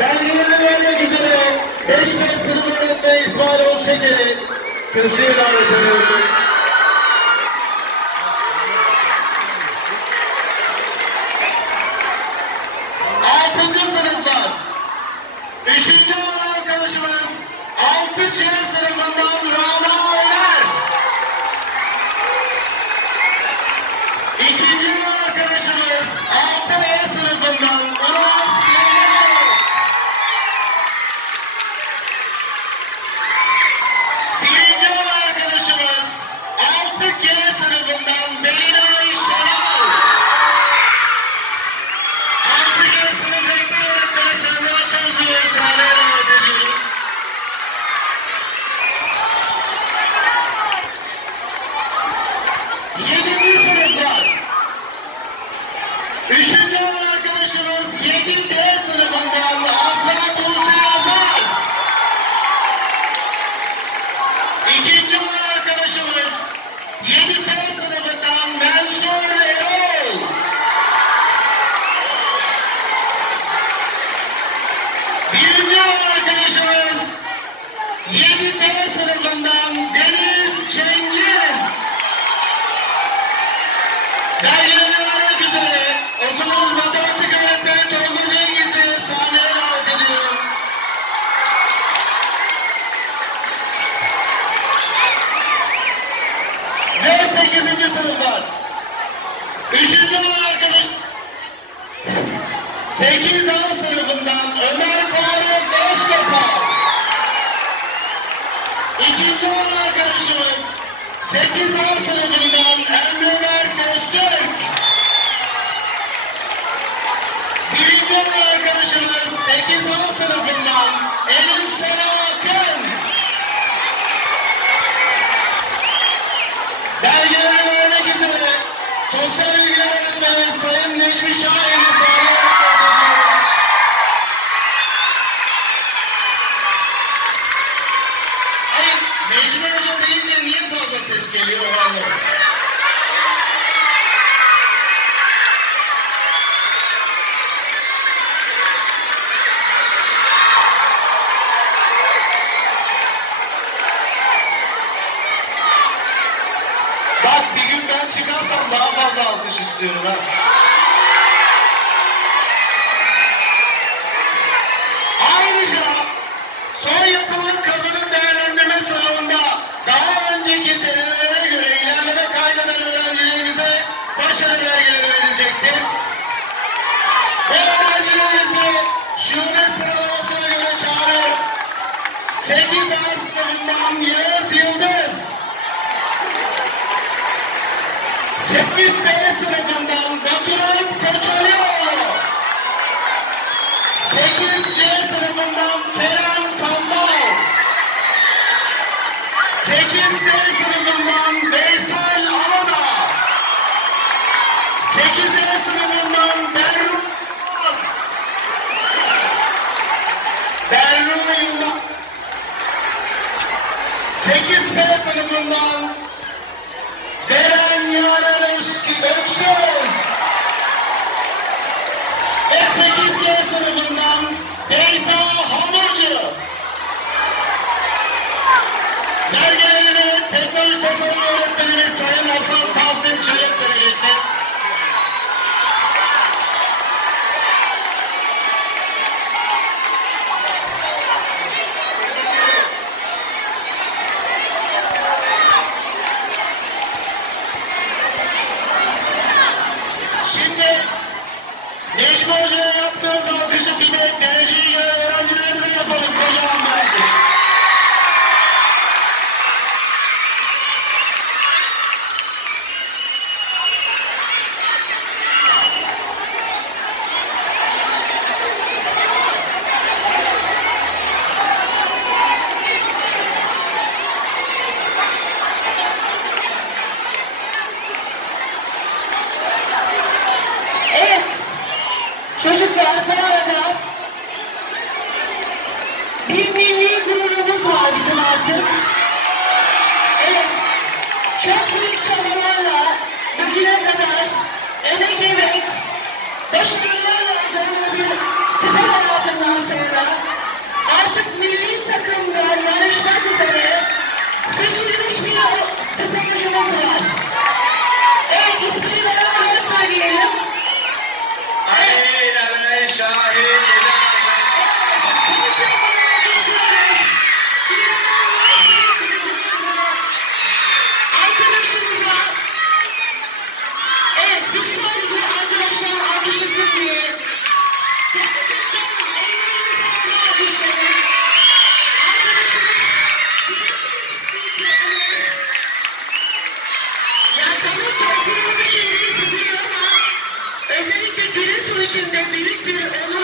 Belgelerini vermek üzere 5 B sınıf öğretmeni İsmail Özşeker'i kürsüye davet ediyorum. Altıncı sınıflar. Üçüncü olan arkadaşımız 6 C sınıfından Rana Öner. İkinci olan arkadaşımız 6 E sınıfından Üçüncü olan arkadaşımız 7D sınıfından Azra Buse Yazar. İkinci olan arkadaşımız 7F sınıfından Mensur Erol. Birinci olan arkadaşımız 7D sınıfından Deniz Cengiz. Belgelerini 8A sınıfından Emre Mert Öztürk. Birinci arkadaşımız 8A sınıfından Elif Sena Akın. Belgelerini vermek üzere sosyal bilgiler öğretmeni Sayın Necmi Şahin'i fazla ses geliyor o anlamadım. Bak bir gün ben çıkarsam daha fazla alkış istiyorum ha. 8 A sınıfından Yağız Yıldız. 8 B sınıfından Baturan Koçalioğlu. 8 C sınıfından Kerem Sandal. 8 D sınıfından Veysel Aladağ. 8 E sınıfından Berru Yılmaz. Berru Yılmaz. 8 F sınıfından Beren Yaren Öksöz. Ve 8G sınıfından Beyza Bishop Peter Çocuklar bu arada bir milli gururumuz var bizim artık. Evet, çok büyük çabalarla bugüne kadar emek emek, başarılarla adamlı bir spor hayatından sonra artık milli takımda yarışmak üzere seçilmiş bir sporcumuz var. Şey ya tabii ki için büyük bir ama özellikle Giresun için de büyük bir onur